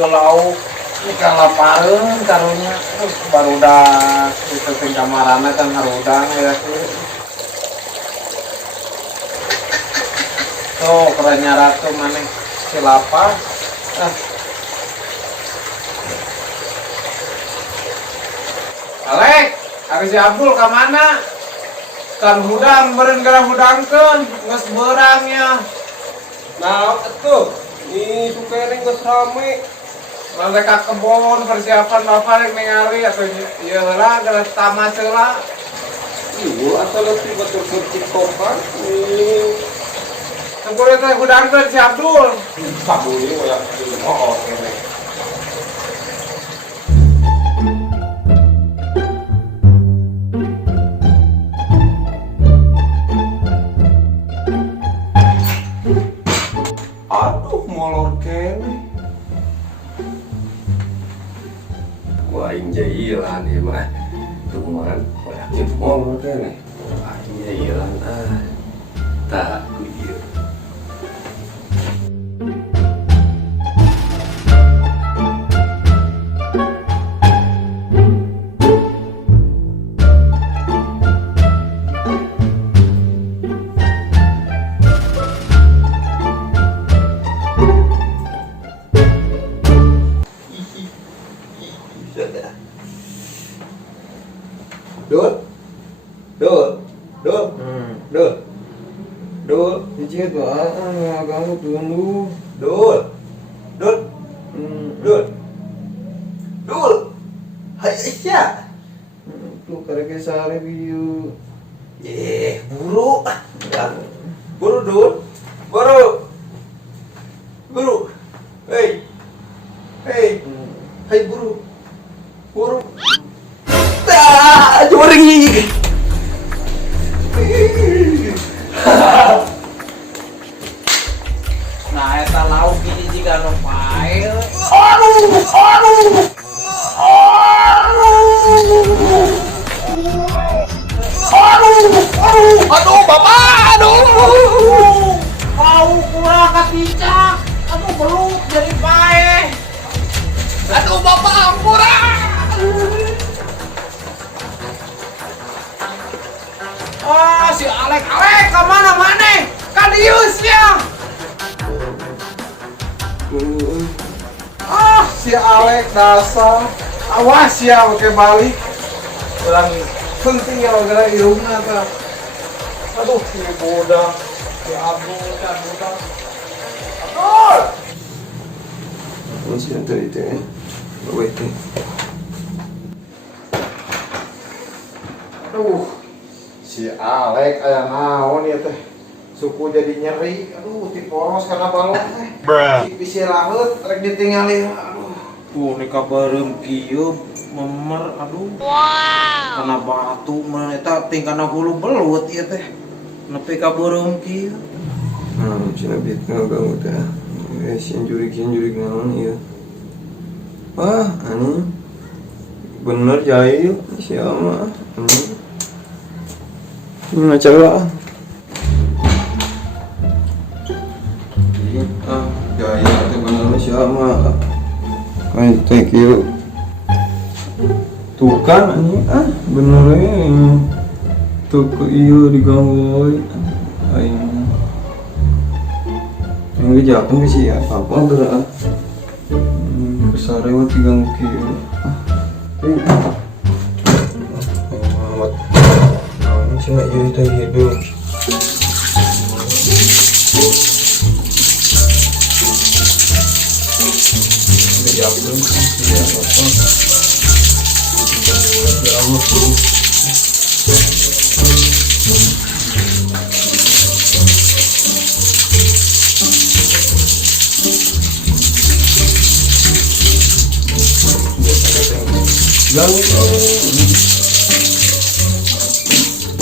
ieu lauk ini kan lapareun karunya barudak itu teh kamarana kan harudang ya tuh. Tuh kerennya ratu maneh si lapar. Alek, ari si Abdul ka mana? Kan hudang beureun gara hudangkeun, geus beurangnya. Nah, atuh, ini sukereng geus rame. Lantai ka kebon persiapan bapak rek ningali atuh ieu heula geus tamas heula. Ieu atuh leutik betul TikTokan. Ini Tempure teh hudangkeun si Abdul. sabuni we oh kene. Aduh, molor kene. Wah, jailan ieu mah. Cuman reaktif molor kene. Wah, jailan tak ku ieu. Dul, Hiji tuh kamu tunggu. Dul, hai Aisyah. Tuh karek sare bieu. Buru, Dul, buru, hei, hai buru, curi. Nah eta lauk ini jika anu pae. Aduh, Bapak, Lauk kurang kacicak. Aduh beluk jadi pae. aduh, Bapak, ampura. Si Alek kemana maneh? Kadiusnya. Si Alek dasar. Awas ya pakai balik. Orang penting ya gara irungna teh. Aduh, si bodak. Si Abdul kan bodak. Abdul. Masih ada itu ya. Wait. Aduh. Si Alek aya naon ya teh? Suku jadi nyeri. Aduh, ti poros karena balon teh. Bisi laheut rek ditingali. Aduh. Tuh nih kabarem kieu memer aduh. Wow. Karena batu mah eta tingkana hulu belut ieu teh. Nepi ka beureum kieu. Cina biet ngaganggu teh. Sian jurig naon ieu. Wah, anu. Bener jahil siapa? Ini masalah. Jahil teh bener siapa? Thank you. Tuh kan ini bener ini. Tuh ke iyo diganggu. Aing. Ini japan sih ya, apa gerak. Besar lewat diganggu kieu. Amat. Ini sih nggak jadi tadi hidup. Jalan ya apa? Ya Allah tuh.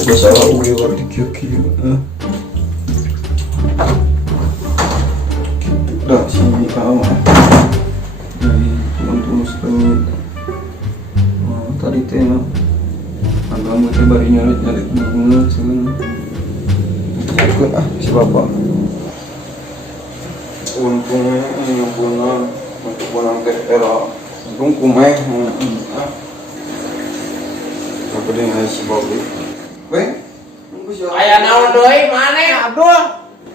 Masalah gue waktu kyu dah sini kamu dari teman-teman sekalian tadi teh agak teh bari nyalit bunga segala si bapak untungnya yang bunga Bonang teh era dungku meh. Apa dia ngasih si Bobby? Weh, nunggu si Aya naon deui maneh Abdul?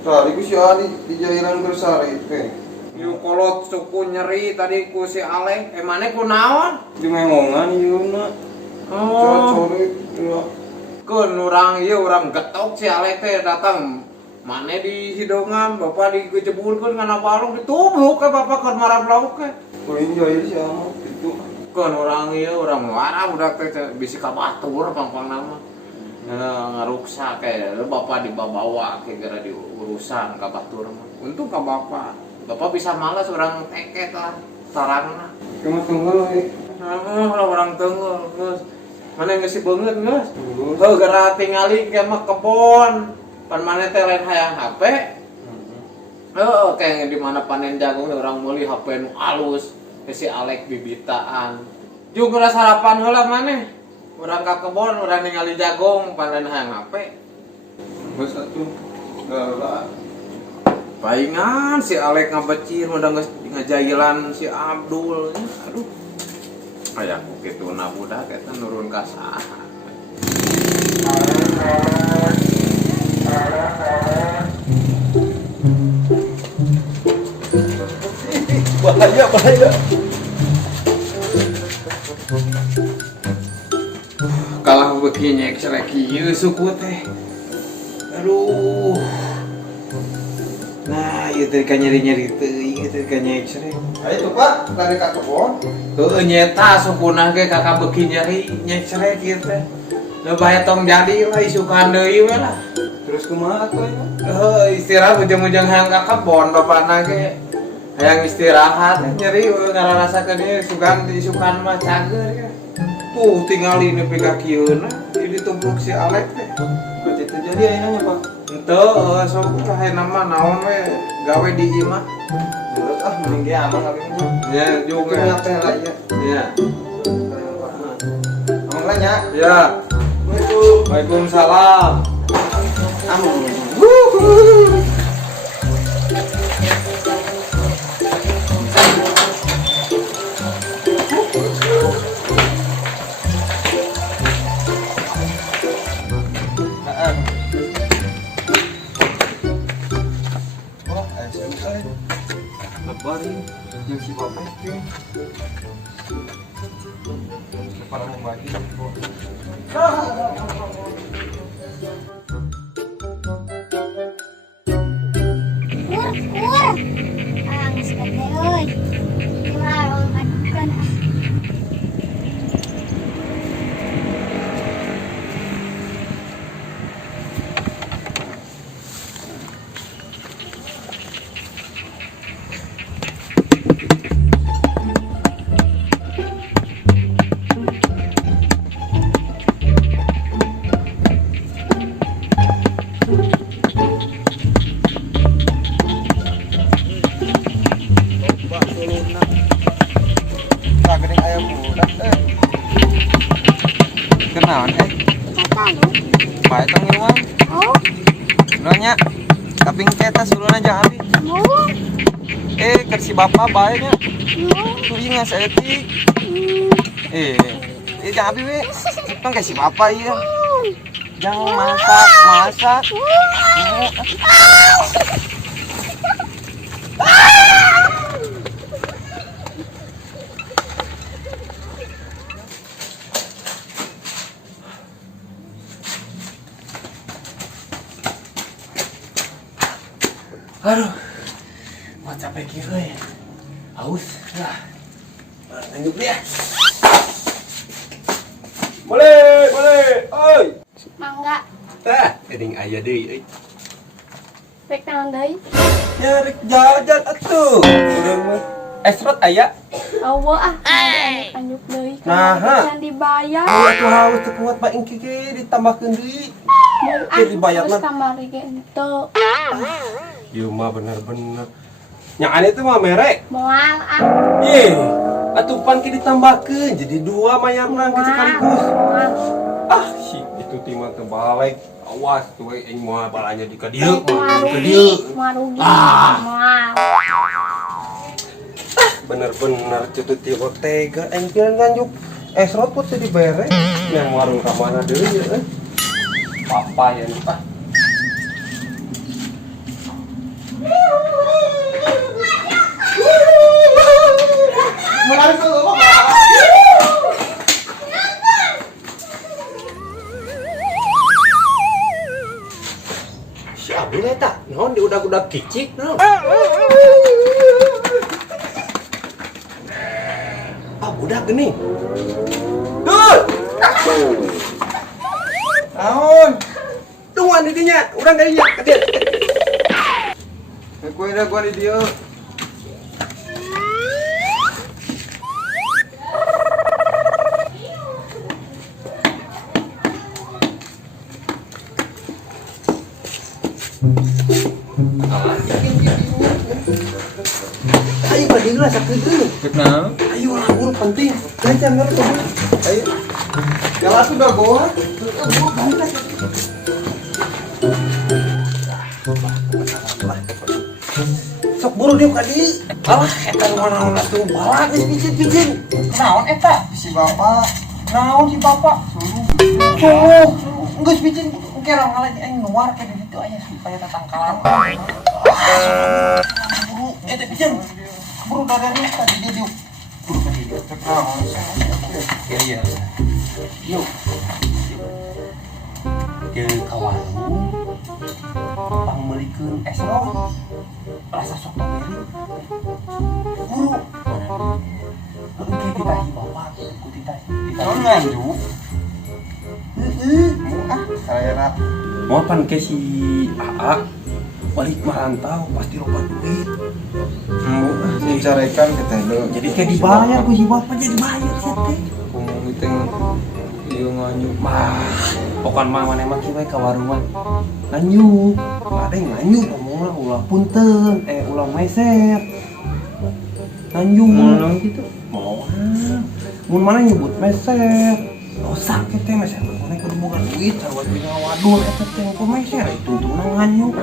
Tadi ku si Adi di Jairan Bersari teh. Ieu kolot suku nyeri tadi ku si Aleng. Maneh ku naon? Di mengongan ieu na. Coret ya. Keun urang ieu urang getok si Aleng teh datang. Maneh di hidungan, bapak digejeburkeun ngana balung ditubruk ke bapak keur marah lauk ke. Kuing jahil si Ahmad itu. Keun urang ieu urang warah budak teh bisi ka batur pangpang nama. Ngaruksa kayak bapak dibawa ke gara diurusan ka batur mah. Untung ka bapak. Bapak bisa malas orang teket lah sarangna. Kamu tunggu we. Lah orang teungeul geus. Mana geus si beungeut geus. Heuh gara tingali ke mah kebon. Pan maneh teh lain hayang HP. Heeh, kayak di mana panen jagung orang meuli HP nu alus. Si Alek bibitaan. Juga sarapan heula maneh. Urang ka kebon, urang ningali jagung, pan lain hayang HP. Geus atuh. Galak. Palingan si Alek ngabecir udah ngejailan si Abdul. Aduh. Aya ku kituna budak eta nurun ka saha. Bahaya. Kalah beuki nyek cerek ieu suku teh. Aduh. Nah, ieu teh ka nyeri-nyeri teuing, ieu teh ka nyek cerek. Ayo tuh Pak, tadi ka kebon. Heueuh nyeta sukuna ge kakak beuki nyeri nyek cerek ieu teh. Nu bae tong jadi lah isukan deui we lah. Terus kumaha atuh ya? Istirahat ujung-ujung hayang ka kebon bapana ge. Hayang istirahat nyeri ngararasakeun ieu isukan mah cager ya. Tuh tingali nepi ka kieuna, ieu ditubruk si Alek teh. Berarti itu jadi ayeuna Pak. Henteu sok lah ayeuna mah naon we gawe di ieu mah. Menurut mending ge aman abi mah. Ya juga. Itu teh lah ya. Ya. Amang lah nya. Ya. Waalaikumsalam. Amun. Lebarin yang si bapak itu para membagi Ang sakit euy. Gimana orang adukan ah. kenaon Kata lu. bae tong iluang Oh, nya kaping cetas ulun aja habis mau. keur si bapak bae nya Mau. tuh ieu ngasetik jangan habis we tong si bapak ieu jangan masak Aduh. Mau capek kira ya. Haus. Nah. Lanjut dia. boleh oi Mangga. tah eding aya deui euy Rek naon deui? ya rek jajan atuh urang mah esrot aya Awo ah. Anjuk deui. Naha. Can dibayar. atuh haus teu kuat mah engke ge ditambahkeun deui Ah, dibayar terus mah. kamari ge henteu. ieu mah bener-bener nyaan itu mah merek Moal ah. ye atuh pan ke ditambahkeun jadi dua mayarna ge sekaligus Moal. ah si itu timah teu balik awas tuh we aing moal balanya di ka dieu Moal ka rugi. dieu Moal rugi. Ah. Moal. bener-bener cutut tiba tega engkian nganjuk esrot pun jadi bere yang warung kamana dulu ya papa ya lupa Menarik tuh lo. si Abi eta naon di udah kicik naon budak geuning Dul Naon? tungguan di dinya urang ka dinya kadieu Kue dah gua di dia. ayo badi gelas sakedeung Kenal? ayo lah buru penting gantian ngarep ayo Kelas sudah gua. sok buru dia kadi alah eta mana tuh balak geus picin Naon eta? Si bapak. Naon si bapak? tuh geus picin kira ngalah aing luar ke di ditu aya supaya tatangkalan buru eta picin buru dadanya tadi dia diuk buru ka dia Cek naon? iya yuk ke kawan pangmelikeun esrot rasa soto beri guru engke ditahi bapak ku ditahi Naon nganjuk? Saya nak. mau pan ke si AA balik merantau pasti loba duit Dicarekan kita dulu. jadi kayak dibayar ku si bapak jadi bayar sih teh Ngomong itu iya nganyuk. mah pokoknya mah mana mah kieu ka warungan nganyuk ada yang nganyuk ngomongna ulah punten ulah meser nganyuk Ngomong gitu. mau mun mana nyebut meser dosa kita meser mana kudu boga duit sarua punya wadul eta teh ku meser itu tuh nganyuk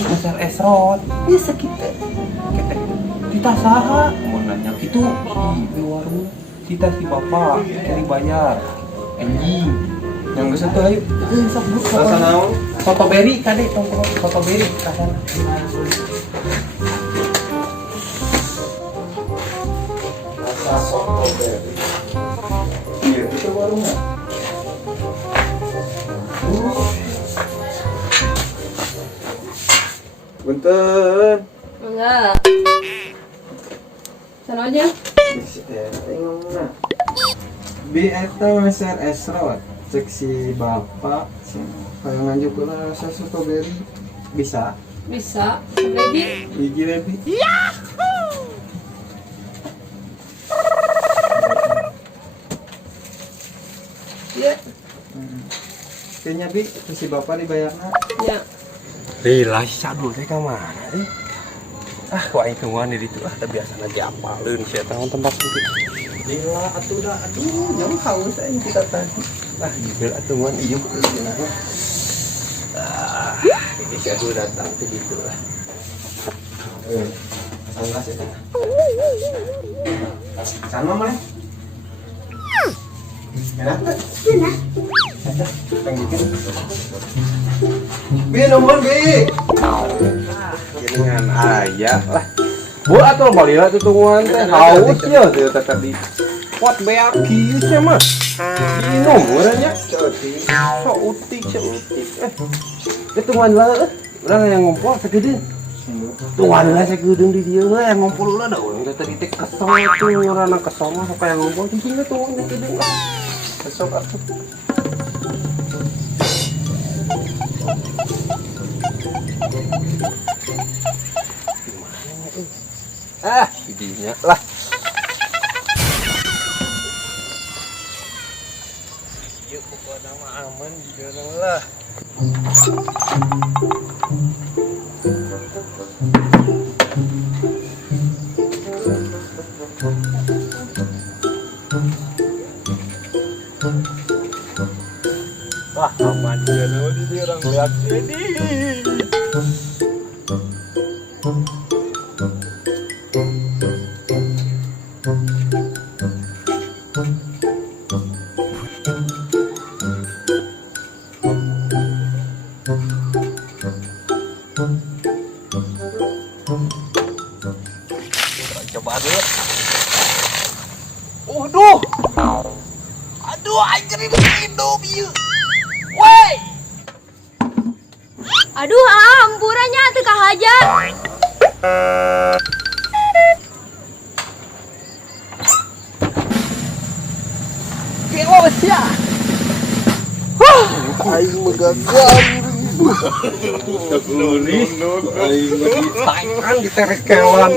meser esrot bisa kita kita saha mau nanya itu di warung kita si bapak cari bayar anjing Yang geus atuh ayo. sok bu Rasa naon? foto beri kade foto beri kasana Rasa soto beri. Iya, itu warungnya. Punten. Enggak. Sana aja. Tengokna. Bi eta meser esrot. Cek si bapak kayak nganjuk kula rasa strawberry bisa Bisa. Ready? hiji lebi Ya. kayaknya bi itu si bapak dibayarna Ya. Lila sadul teh ka mana kok aing tungguan di ditu teh biasa aja apaleun sia teh tempat itu lila atuh dah aduh jauh haus aing kita tadi gibel atuh mun ieu ini sadul datang teh gitu lah alas eta sama mah enak teh enak panggikin bi nomor bi dengan ayah lah bu atuh balila tuh tungguan teh haus ya teh tadi kuat beak kieu sia mah minum urangnya ceuting sautik tungguan lah urang yang ngompol sakedeung tungguan lah sakedeung di dieu yang ngompol ulah da urang teh tadi teh kesel tuh urang kesel mah sok aya ngompol cing teh tungguan sakedeung lah besok atuh Idinya lah. Yuk pokoknya nama aman juga lah. Wah aman juga nama di orang lihat ini. Aduh, anjir ini hidup ieu. Woi. Aduh, ampurannya teu kahajat. Kewas ya. Aing megagan. Aing lagi sayang diterekelan.